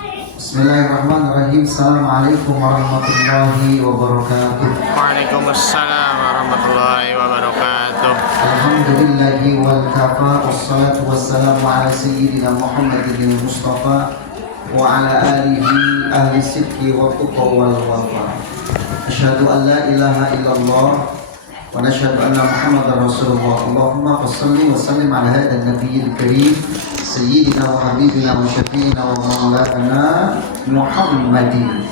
Bismillahirrahmanirrahim. Assalamualaikum warahmatullahi wabarakatuh. Waalaikumsalam warahmatullahi wabarakatuh. Alhamdulillahi wal kafa, wassalatu wassalamu ala sayyidina Muhammadin Mustafa wa ala alihi ahli sidqi wa tuqa wal wafa. Asyhadu an la ilaha illallah wa nashhadu anna Muhammadar Rasulullah. Allahumma shalli wa sallim ala hadzal nabiyil karim sayyidina wa habibina wa syafi'ina wa maulana Muhammadin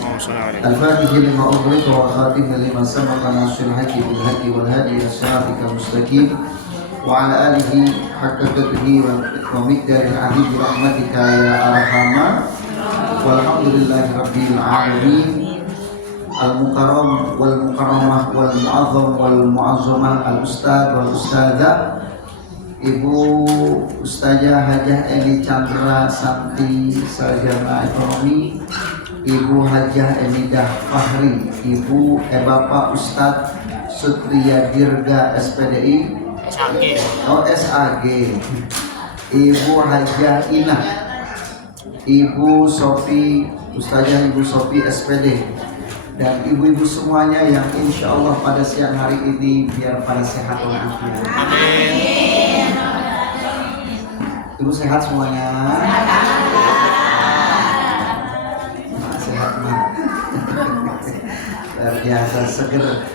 al-fatih lima ughliqa wa khatim lima sabaqa nasrul haqqi bil haqqi wal hadi ila siratikal mustaqim wa ala alihi haqqa qadrihi wa miqdaril azim bi rahmatika ya arhamar walhamdulillahi rabbil alamin al-mukarram wal mukarramah wal mu'azzam wal mu'azzamah al-ustad wal ustadzah Ibu Ustazah Hajah Eni Chandra Santi Sarjana Ekonomi, Ibu Hajah Emidah Fahri, Ibu Bapak Ustadz Sutria Dirga SPDI SAG, Ibu Hajah Inah, Ibu Sofi Ustazah Ibu Sofi SPD, dan ibu-ibu semuanya yang insya Allah pada siang hari ini biar pada sehat walafiat. Amin. Ibu sehat semuanya? Sehat mah. Luar biasa seger.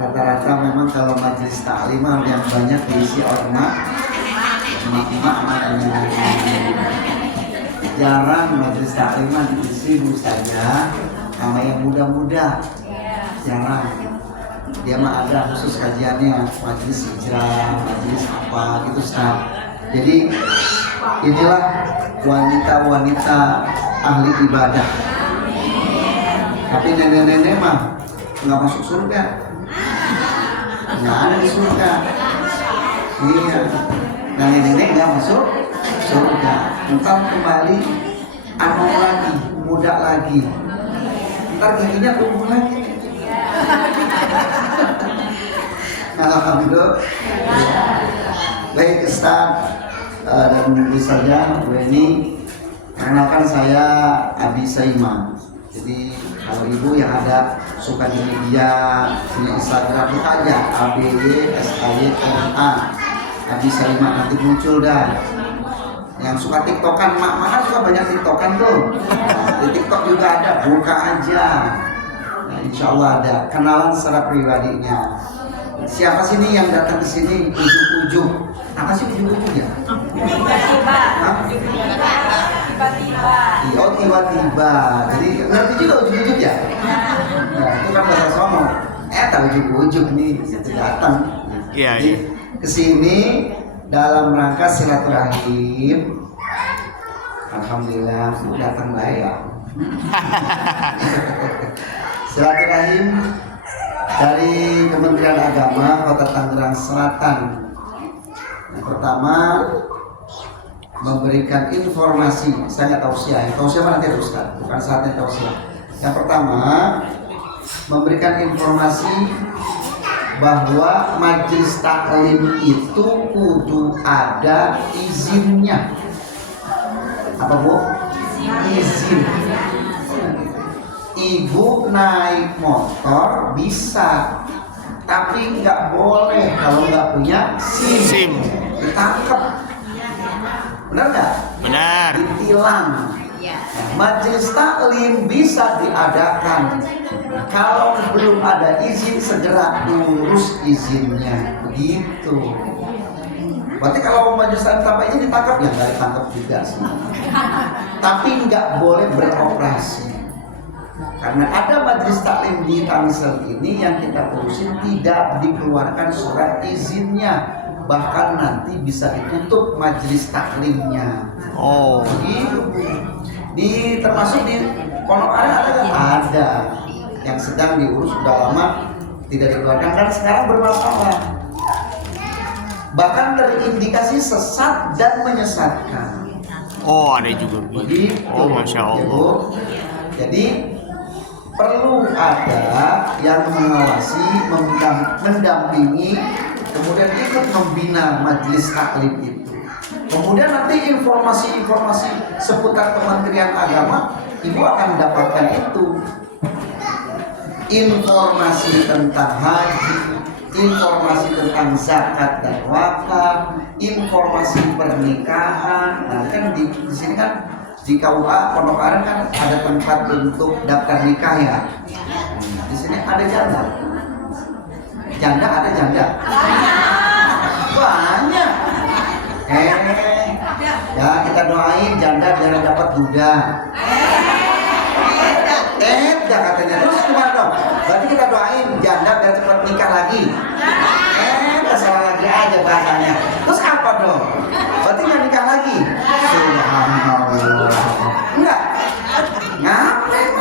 Rata-rata memang kalau majelis taklim yang banyak diisi orma, emak-emak. Jarang majelis taklim diisi ustazah sama yang muda-muda. Jarang. Dia mah ada khusus kajiannya, majelis hijrah, majelis apa gitu Ustaz. Jadi inilah wanita-wanita ahli ibadah. Tapi nenek-nenek mah nggak masuk surga, nggak ada di surga. Iya, nah nenek-nenek nggak masuk surga. Entar kembali anu lagi, muda lagi. Ntar gajinya tumbuh lagi. Alhamdulillah. Baik Ustaz dan Ibu saja ini kenalkan saya Abi Saima. Jadi kalau ibu yang ada suka di media punya Instagram itu aja ABYSAYMA Abi Saima, nanti muncul dah. Yang suka tiktokan, mak kan suka banyak tiktokan tuh. Di tiktok juga ada, buka aja. Nah, insya Allah ada kenalan secara pribadinya. Siapa sih nih yang datang ke sini ujung-ujung? Apa sih ujung-ujung ya? Tiba-tiba. Oh tiba-tiba. Jadi ngerti juga ujung-ujung ya? Nah, itu kan bahasa Somo. Tahu ujung-ujung nih itu datang. Iya. Kesini dalam rangka silaturahim. Alhamdulillah datang baik ya. Silaturahim dari Kementerian Agama Kota Tangerang Selatan. Yang pertama memberikan informasi, saya nggak tausiah, tausiah nanti ada Ustaz, bukan saatnya tausiah. Yang pertama memberikan informasi bahwa majelis taklim itu kudu ada izinnya. Apa Bu? Izin. Ibu naik motor bisa, tapi nggak boleh kalau nggak punya SIM. Ditangkap. Benar nggak? Benar. Ditilang. Majelis taklim bisa diadakan. Kalau belum ada izin segera urus izinnya. Begitu. Berarti kalau majelis taklim tanpa izin ditangkap ya nggak ditangkap juga sih. Tapi nggak boleh beroperasi. Karena ada majelis taklim di Tangsel ini yang kita urusin tidak dikeluarkan surat izinnya, bahkan nanti bisa ditutup majelis taklimnya. Oh. Begitu. Termasuk di Pondok Aren ada yang sedang diurus sudah lama tidak dikeluarkan karena sekarang bermasalah. Bahkan terindikasi sesat dan menyesatkan. Oh, ada juga. Begitu. Oh, Masya Allah. Jadi perlu ada yang mengawasi, mendampingi, kemudian ikut membina majelis taklim itu. Kemudian nanti informasi-informasi seputar Kementerian Agama, ibu akan dapatkan itu. Informasi tentang haji, informasi tentang zakat dan wakaf, informasi pernikahan. Nah kan di sini kan di KUA Pondok Aren kan ada tempat untuk daftar nikah ya. Di sini ada janda. Janda ada janda. Banyak. Ya kita doain janda biar dapat duda. Dah katanya. Terus gimana dong? Berarti kita doain janda biar cepat nikah lagi. Salah lagi aja bahasanya. Terus apa dong? Berarti nggak nikah lagi. Subhanallah. Enggak. Ngapain?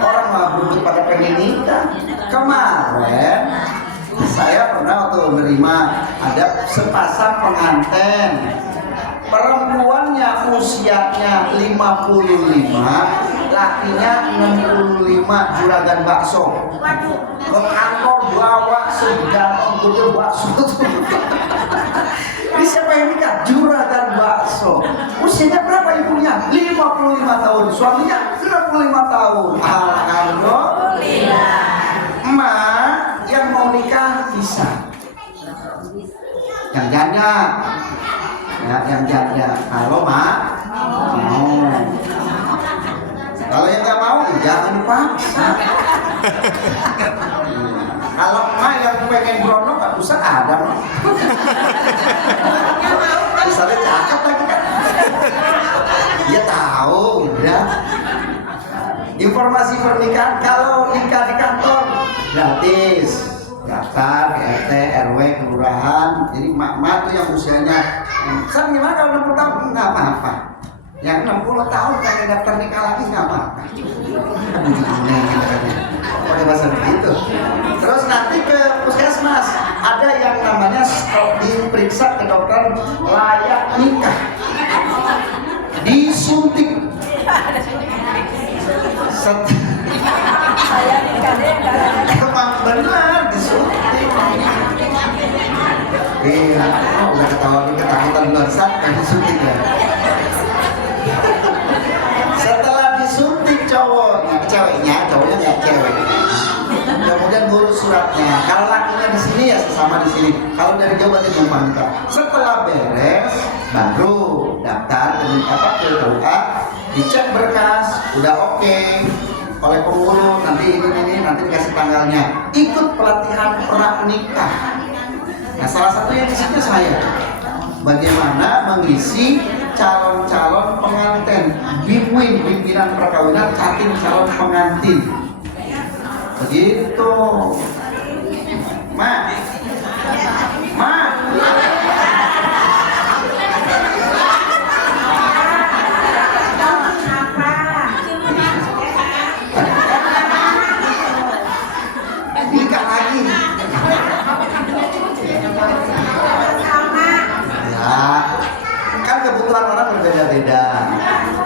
Orang mah belum pada pengen nikah. Kemarin saya pernah waktu menerima ada sepasang pengantin. Perempuannya usianya 55, lakinya 65, juragan bakso. Ke kantor bawa sejarah untuk bakso. Ini siapa yang nikah? Juragan bakso. Usianya berapa ibunya? 55 tahun. Suaminya 65 tahun. Alhamdulillah. Emak yang mau nikah bisa. Yang janda. Ya, yang janda. Kalau mak mau. Kalau yang nggak mau, jangan dipaksa. Kalau mak yang pengen beronok, nggak usah ada mak. Misalnya cakep lagi kan? Dia tahu, udah. Informasi pernikahan, kalau nikah di kantor gratis. Daftar RT, RW, kelurahan. Jadi mak-mak tuh yang usianya, San gimana kalau 60 tahun? Nggak apa-apa. Yang 60 tahun pengen daftar nikah lagi nggak apa-apa. Pakai bahasa begitu. Terus nanti ke puskesmas ada yang namanya diperiksa ke dokter layak nikah, disuntik. Emang benar disuntik. Udah ketakutan luar sana disuntik ya. Setelah disuntik cowoknya nggak cewek. Kemudian ngurus suratnya. Kalau lakinya di sini ya sesama di sini. Kalau dari jauh berarti numpang nikah. Setelah beres baru daftar ke KUA, dicek berkas, udah oke oleh pengurus. Nanti nanti dikasih tanggalnya. Ikut pelatihan pranikah. Nah salah satunya di situ saya. Bagaimana mengisi calon-calon pengantin, BIMWIN, pimpinan perkawinan, catin calon pengantin. Begitu. Mak. Nikah lagi. Kan kebutuhan orang berbeda-beda.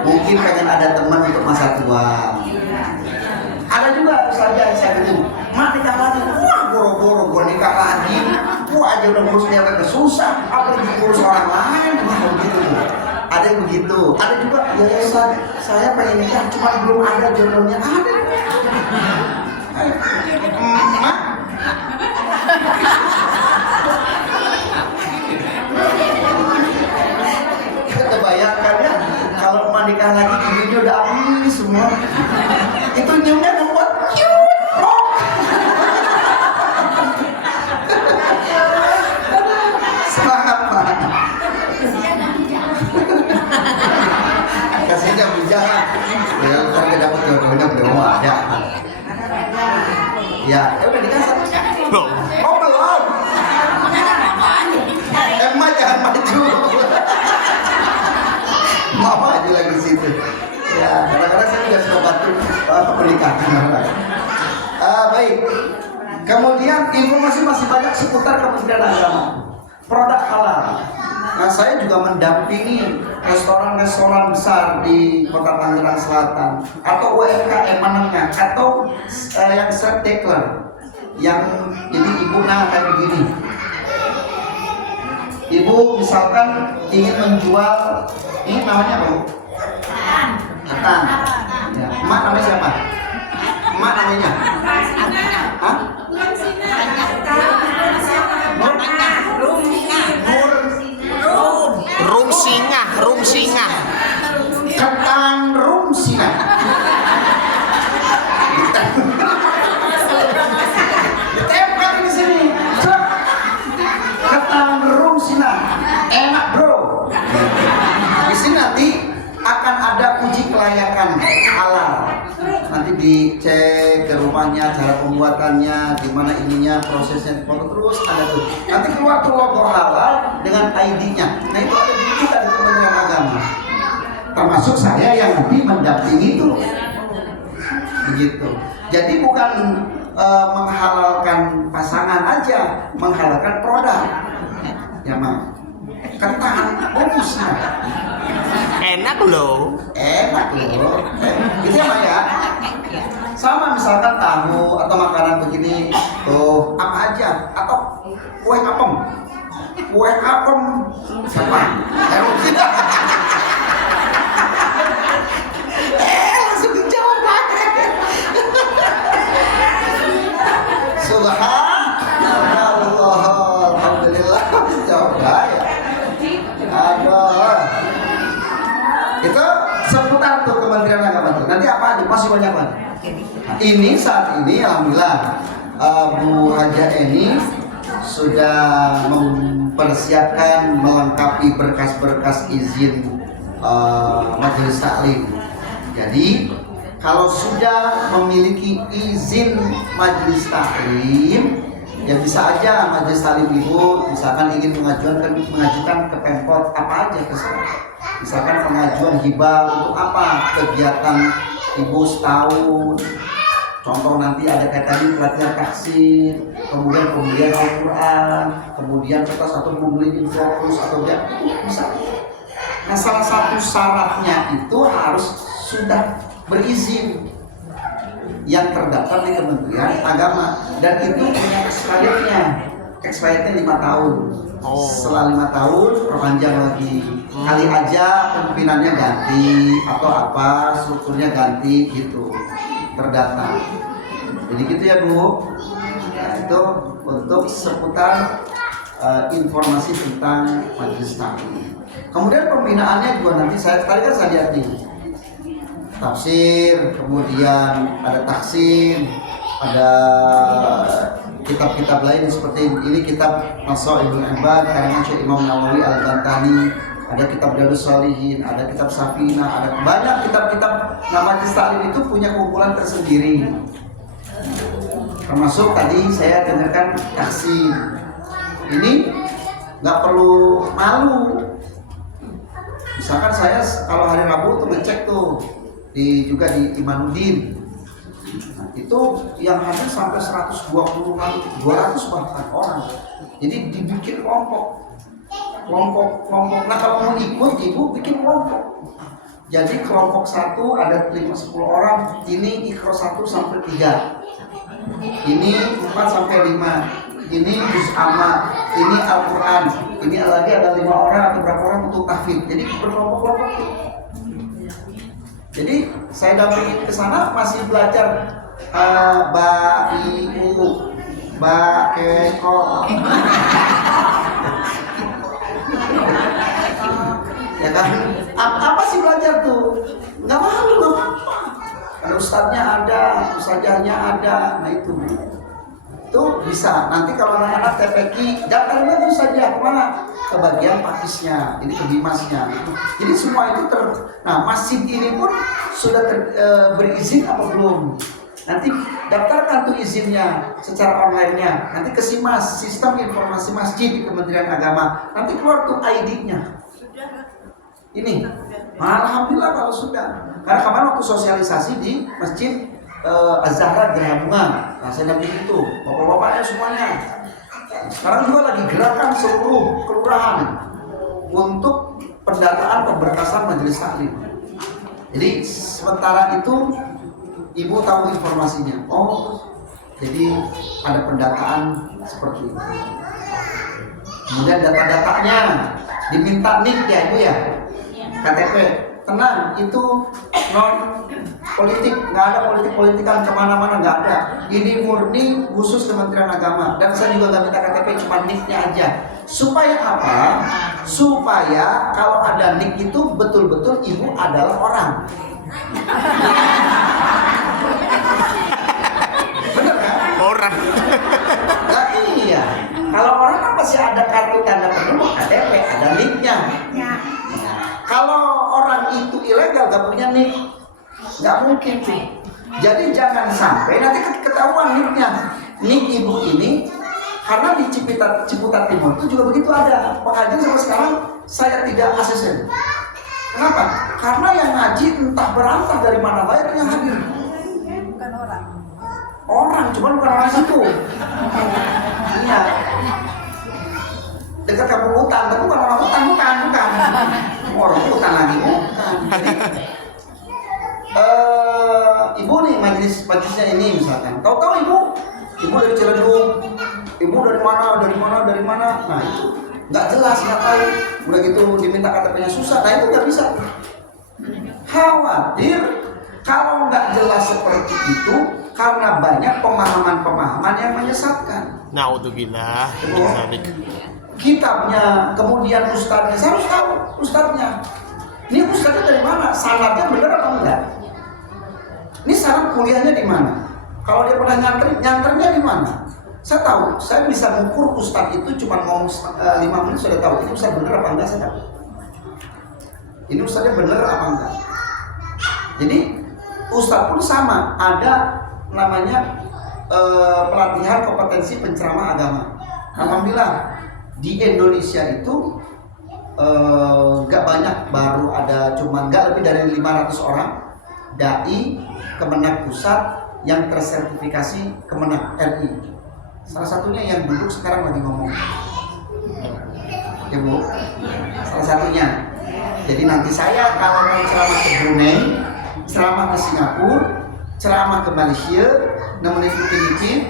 Mungkin pengen ada teman untuk masa tua. Ada juga saja saya ketemu, mak nikah lagi, wah boro-boro gua nikah lagi, gua aja udah ngurus dia udah susah, apalagi ngurus orang lain, wah begitu. Ada yang begitu, ada juga yayasan saya pengen nikah, cuma belum ada jodohnya. Ada. Mak. Kita bayangkan ya, kalau emak nikah lagi ini udah habis semua. Itu nyiumnya membuat semangat Pak. Kasihnya bicara. Ya ntar dia dapat jodohnya belum ada. Ya udah dikasih. Oh belum. Emak jangan maju. Mama aja lagi di situ. Ya, kadang-kadang saya juga suka bantu pernikahan orang. Baik. Kemudian informasi masih banyak seputar Kementerian Agama. Produk halal. Nah, saya juga mendampingi restoran-restoran besar di Kota Tangerang Selatan atau UMKM menengah atau yang set-taker yang jadi ibu kayak begini. Ibu misalkan ingin menjual, ini namanya apa? Ketan. Ya. Emak namanya siapa? Emak namanya? Hah? Rum singa. Ketan rum singa. Ditempel di sini. Cek. Ketan rum singa. Enak bro. Di sini nanti akan ada uji kelayakan halal. Nanti dicek ke rumahnya, cara pembuatannya, gimana ininya, prosesnya dipotong terus ada tuh. Nanti keluar tuh logo halal dengan ID-nya. Nah itu ada di kita di Kementerian Agama. Termasuk saya yang nanti mendampingi itu. Begitu. Jadi bukan menghalalkan pasangan aja, menghalalkan produk. Ya mak. Ketan bungkusnya. Enak loh. Gitu ya Mak ya. Sama misalkan tahu atau makanan begini, tuh apa aja, atau kue apem siapa? Langsung dijawab lagi. Subhanallah, alhamdulillah, jawab ya. Aduh. Itu seputar tuh Kementerian Agama tuh. Nanti apa aja masih banyak lagi. Ini saat ini alhamdulillah Bu Haja ini sudah mempersiapkan melengkapi berkas-berkas izin majelis taklim. Jadi kalau sudah memiliki izin majelis taklim, ya bisa aja majelis taklim ibu misalkan ingin mengajukan ke Pemkot apa aja terserah. Misalkan pengajuan hibah untuk apa? Kegiatan ibu setahun. Contoh nanti ada kayak tadi pelatihan taksir, kemudian pembelian Al-Quran, kemudian kita satu membeli infocus atau dia bisa. Nah salah satu syaratnya itu harus sudah berizin yang terdaftar di Kementerian Agama dan itu punya expirednya 5 tahun. Setelah 5 tahun perpanjang lagi. Kali aja pimpinannya ganti atau apa strukturnya ganti gitu. Terdaftar. Jadi gitu ya Bu. Nah, itu untuk seputar informasi tentang majelis taklim. Kemudian pembinaannya juga nanti tadi kan saya lihat nih tafsir, kemudian ada taksim, ada kitab-kitab lain seperti ini kitab Nasaihul Ibad karangan Syekh Imam Nawawi Al-Bantani, ada kitab Riyadhus Shalihin, ada kitab Safinah, ada banyak kitab-kitab. Nama majelis taklim itu punya kumpulan tersendiri. Termasuk tadi saya dengarkan taksim. Ini nggak perlu malu. Misalkan saya kalau hari Rabu tuh ngecek tuh juga di Imanuddin. Nah, itu yang hadir sampai 120 kali, 200 bahkan orang. Jadi dibikin kelompok. Nah kalau mau ikut ibu bikin kelompok. Jadi kelompok 1 ada 5-10 orang. Ini Iqra 1 sampai 3. Ini 4 sampai 5. Ini juz amma. Ini Al-Quran. Ini lagi ada 5 orang atau berapa orang untuk tahfidz. Jadi berkelompok-kelompok. Jadi saya dampingin ke sana masih belajar ba iu ba keko. Ya kan? Apa sih belajar tuh? Nggak malu, nggak apa-apa. Kalau ustadznya ada, ustazahnya ada, nah itu bisa. Nanti kalau anak-anak TPQ, daftar lagi saja kemana? Ke bagian pakisnya, ini ke bimasnya. Jadi semua itu nah masjid ini pun sudah berizin apa belum? Nanti daftarkan tuh izinnya secara online-nya. Nanti ke SIMAS, Sistem Informasi Masjid di Kementerian Agama. Nanti keluar tuh ID-nya. Ini, alhamdulillah kalau sudah. Karena kemarin waktu sosialisasi di Masjid Az-Zahra Gerabungan, nah saya dampingi itu, bapak-bapaknya semuanya. Sekarang juga lagi gerakan seluruh kelurahan untuk pendataan pemberkasan majelis taklim. Jadi sementara itu ibu tahu informasinya. Oh, jadi ada pendataan seperti itu. kemudian data-datanya, diminta NIK ya Ibu ya, KTP. Tenang, itu non politik, nggak ada politik-politikan kemana-mana, nggak ada. Ini murni khusus Kementerian Agama, dan saya juga nggak minta KTP, cuma NIK-nya aja. Supaya apa? Supaya kalau ada NIK itu betul-betul Ibu adalah orang. Bener kan? Orang. Nah iya, kalau orang kan pasti ada kartu tanda penduduk, KTP, ada NIK-nya. Kalau orang itu ilegal gak punya NIK, nggak mungkin tuh. Jadi jangan sampai nanti ketahuan NIK-nya. NIK Ibu ini, karena di Ciputat Timur itu juga begitu ada. Pengajian sampai sekarang saya tidak ACC. Kenapa? Karena yang ngaji entah berantah dari mana baik yang hadir. Bukan orang. Orang, cuma bukan orang situ. Iya. Dekat kampung hutan, tapi bukan orang hutan, bukan. Orang hutan lagi, bukan. Jadi, Ibu nih majelisnya ini misalkan, tahu-tahu Ibu dari Ciledug, Ibu dari mana, nah itu nggak jelas, nggak tahu, udah gitu diminta KTP-nya susah, nah itu nggak bisa. Khawatir kalau nggak jelas seperti itu, karena banyak pemahaman yang menyesatkan. Naudzubillah. Kitabnya, kemudian ustadznya, saya harus tahu ustadznya. Ini ustadznya dari mana? Sanadnya benar atau enggak? Ini sanad kuliahnya di mana? Kalau dia pernah nyanternya di mana? Saya tahu, saya bisa mengukur ustadz itu cuma ngomong 5 menit sudah tahu ini ustadz benar apa enggak, saya tahu. Ini ustadznya benar apa enggak? Jadi ustadz pun sama, ada namanya pelatihan kompetensi penceramah agama. Alhamdulillah di Indonesia itu nggak banyak, baru ada cuma nggak lebih dari 500 orang dai Kemenak Pusat yang tersertifikasi Kemenak RI. Salah satunya yang duduk sekarang lagi ngomong, ya Bu, salah satunya. Jadi nanti saya kalau mau ceramah ke Brunei, ceramah ke Singapura, ceramah ke Malaysia, nemenin Filipina,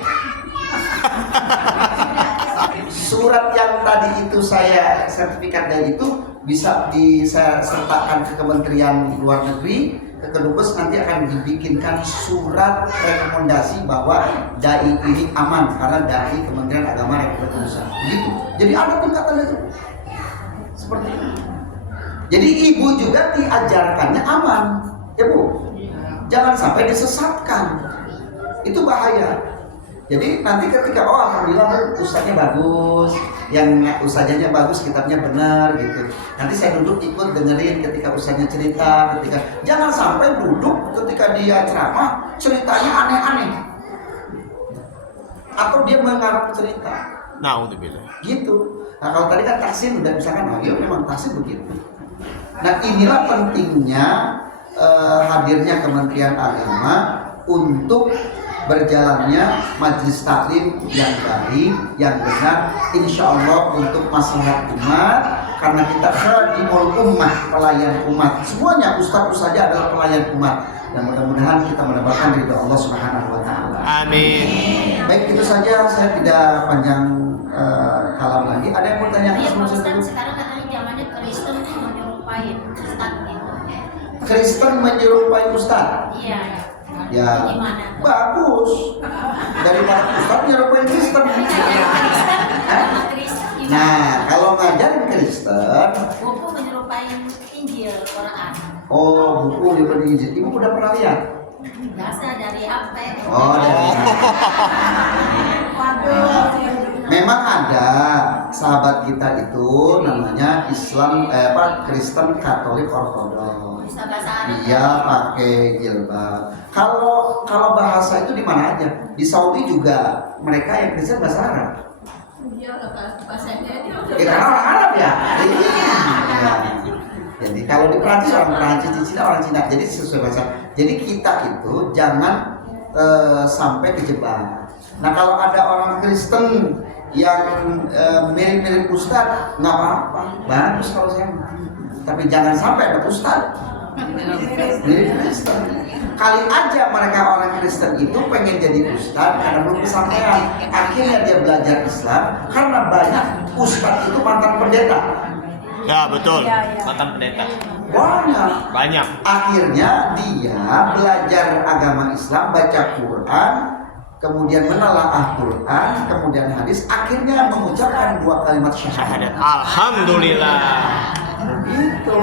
surat yang tadi itu saya sertifikatnya itu bisa saya sertakan ke Kementerian Luar Negeri, ke Kedubes, nanti akan dibikinkan surat rekomendasi bahwa dai ini aman karena dai Kementerian Agama Republik Indonesia. Begitu. Jadi ada tingkatannya itu. Seperti itu. Jadi Ibu juga diajarkannya aman, ya Bu. Jangan sampai disesatkan. Itu bahaya. Jadi nanti ketika alhamdulillah ustadznya bagus, yang ustadznya bagus, kitabnya benar gitu. Nanti saya duduk ikut dengerin ketika ustadznya cerita, jangan sampai duduk ketika dia ceramah ceritanya aneh-aneh. Atau dia mengarang cerita. Naudzubillah. Gitu. Nah kalau tadi kan taksin udah misalkan, iya memang taksin begitu. Nah inilah pentingnya hadirnya Kementerian Agama untuk berjalannya majelis taklim yang baik, yang benar, insya Allah untuk maslahat umat, karena kita khadimul ummah, pelayan umat. Semuanya ustaz saja adalah pelayan umat, dan mudah-mudahan kita mendapatkan ridho Allah Subhanahu wa taala. Amin. Baik, itu saja, saya tidak panjang kalam lagi. Ada yang mau tanya? Iya Pak Ustadz, sekarang katanya zamannya Kristen tuh menyerupai Ustadz gitu. Kristen menyerupai ustaz. Iya. Ya, Gimana? bagus. Daripada ustaz nyerupain Kristen. Hah? Nah, kalau ngajarin Kristen, buku menyerupai Injil, Quran. oh buku daripada Injil. Ibu udah pernah lihat? Biasa dari HP. Oh, dari Waduh. memang ada sahabat kita itu namanya Islam Kristen Katolik Ortodoks. Bisa bahasa Arab. Dia pakai jilbab. Kalau bahasa itu di mana aja? Di Saudi juga mereka yang Kristen bahasa Arab. Iya, bahasanya itu. Karena orang Arab ya. Iya. Jadi kalau di Prancis orang Prancis, di Cina orang Cina. Jadi sesuai bahasa. Jadi kita itu jangan sampai kejebak. Nah kalau ada orang Kristen yang mirip-mirip ustadz, nggak apa-apa, bagus kalau saya. Tapi jangan sampai ada ustadz mirip Kristen. kali aja mereka orang Kristen itu pengen jadi ustadz karena belum kesampaian. Akhirnya dia belajar Islam karena banyak ustadz itu mantan pendeta. Ya betul. Mantan pendeta. Banyak. Akhirnya dia belajar agama Islam, baca Quran, kemudian menelaah Quran, kemudian hadis, akhirnya mengucapkan 2 kalimat syahadat. Alhamdulillah. Begitu.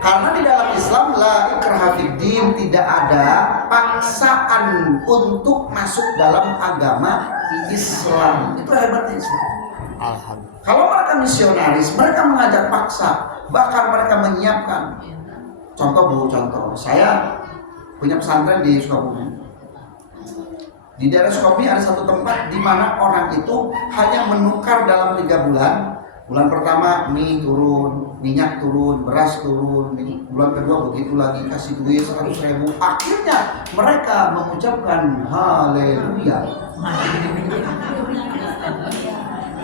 Karena di dalam Islam la ikraha fiddin, tidak ada paksaan untuk masuk dalam agama Islam. Itu hebatnya Islam. Alhamdulillah. Kalau mereka misionaris, mereka mengajak paksa, bahkan mereka menyiapkan. Contoh, saya punya pesantren di Sukabumi. Di daerah Sukabumi ada satu tempat di mana orang itu hanya menukar dalam 3 bulan. Bulan pertama mie turun, minyak turun, beras turun. Bulan kedua begitu lagi, kasih duit 100.000. Akhirnya mereka mengucapkan haleluya.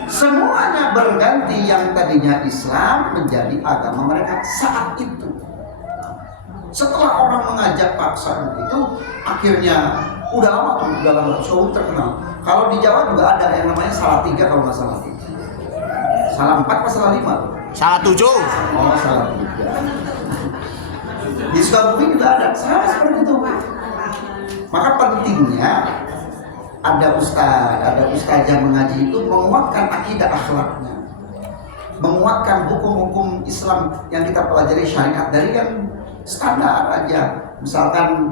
Semuanya berganti, yang tadinya Islam menjadi agama mereka saat itu. Setelah orang mengajak paksa begitu, akhirnya udah lama Sukabumi terkenal. Kalau di Jawa juga ada yang namanya Salatiga, kalau nggak salah. Salah 4 atau salah 5? Salah 7. Oh, salah 3. Di Sukabumi juga ada, sama seperti itu. Maka pentingnya ada ustazah mengaji itu menguatkan akidah akhlaknya, menguatkan hukum-hukum Islam yang kita pelajari, syariat dari yang standar aja. Misalkan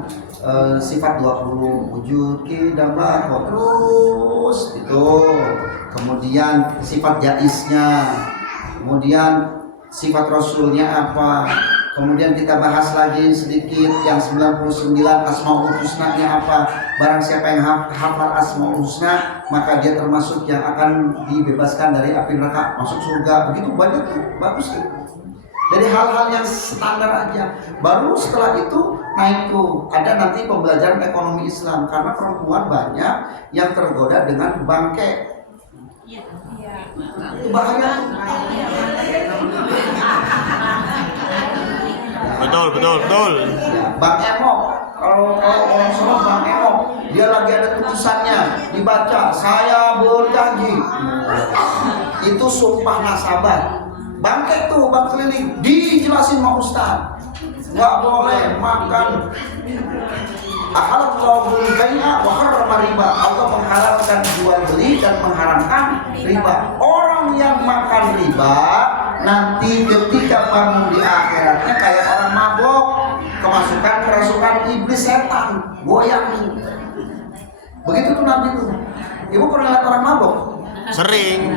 sifat 20 wujud kidamah terus itu, kemudian sifat jaisnya, kemudian sifat rasulnya apa, kemudian kita bahas lagi sedikit yang 99 asmaul husna-nya apa. Barang siapa yang hafal asmaul husna, maka dia termasuk yang akan dibebaskan dari api neraka, masuk surga. Begitu banyak tuh, bagus tuh. Dari hal-hal yang standar aja. Baru setelah itu naik tuh, ada nanti pembelajaran ekonomi Islam, karena perempuan banyak yang tergoda dengan bangke. Itu bahaya. Betul. Ya, Bang Emok, kalau orang sholat Bang Emok, dia lagi ada tulisannya dibaca, saya berjanji. Itu sumpah nasabah. Bangke tuh, bang keliling, dijelasin sama Ustaz, nggak boleh makan. Ahalallahul bai'a wa harrama riba. Allah menghalalkan jual beli dan mengharamkan riba. Orang yang makan riba nanti ketika bangun di akhiratnya kayak orang mabok, kerasukan iblis setan, goyang. Begitu tuh nanti tuh. Ibu pernah lihat orang mabok? Sering.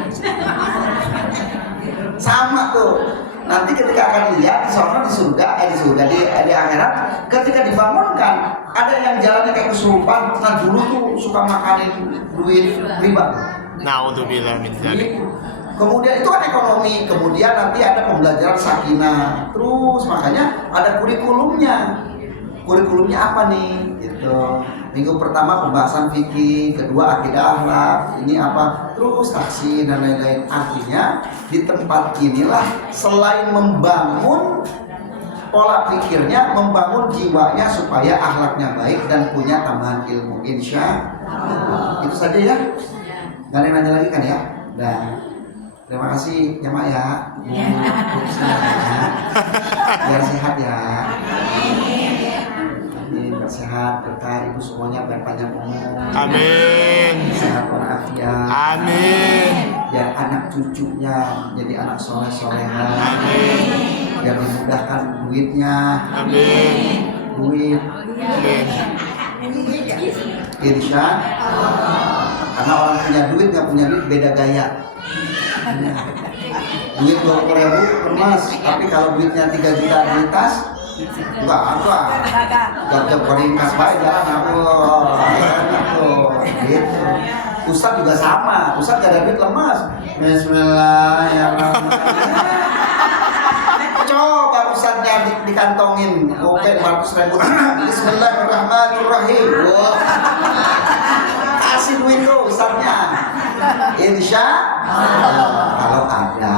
Sama tuh. Nanti ketika akan lihat di sana di surga di akhirat, ketika dibangunkan ada yang jalannya kayak kesurupan. Nah dulu tuh suka makanin duit riba. Naudzubillah min dzalik. Kemudian itu kan ekonomi, kemudian nanti ada pembelajaran sakinah. Terus makanya ada kurikulumnya. Kurikulumnya apa nih? Gitu. Minggu pertama pembahasan fikih, kedua akidah akhlak, ini apa? Terus taksi dan lain-lain. Artinya di tempat inilah selain membangun pola pikirnya, membangun jiwanya supaya akhlaknya baik dan punya tambahan ilmu. Insya Allah. Itu saja ya. Gak ada yang nanya lagi kan ya? Nah. Terima kasih ya Mak ya. Biar sehat ya. Amin. Biar sehat, berkah ibu semuanya, biar panjang umur. Amin. Sehat walafiat. Amin. Biar anak cucunya jadi anak soleh-soleha. Amin. Biar memudahkan duitnya. Amin. Duit. Amin. Insya Allah. Karena orang punya duit nggak punya duit beda gaya. Duit 20.000 emas, tapi kalau duitnya 3 juta di tas, enggak apa. Gak beringkas baik jalan aku. Gitu. Ustaz juga sama. Ustaz gak ada duit lemas. Bismillahirrahmanirrahim. Coba Ustaznya dikantongin. Oke 400.000. Bismillahirrahmanirrahim. Wow. Kasih duit tuh Ustaznya. Insya Allah. Kalau ada,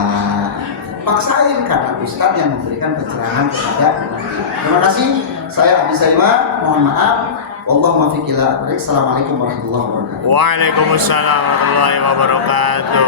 paksain karena Ustadz yang memberikan pencerahan kepada umat. Terima kasih. Saya Abdi Saima, mohon maaf. Wallahu muwaffiq ila aqwamit thoriq. Assalamualaikum warahmatullahi wabarakatuh. Waalaikumsalam warahmatullahi wabarakatuh.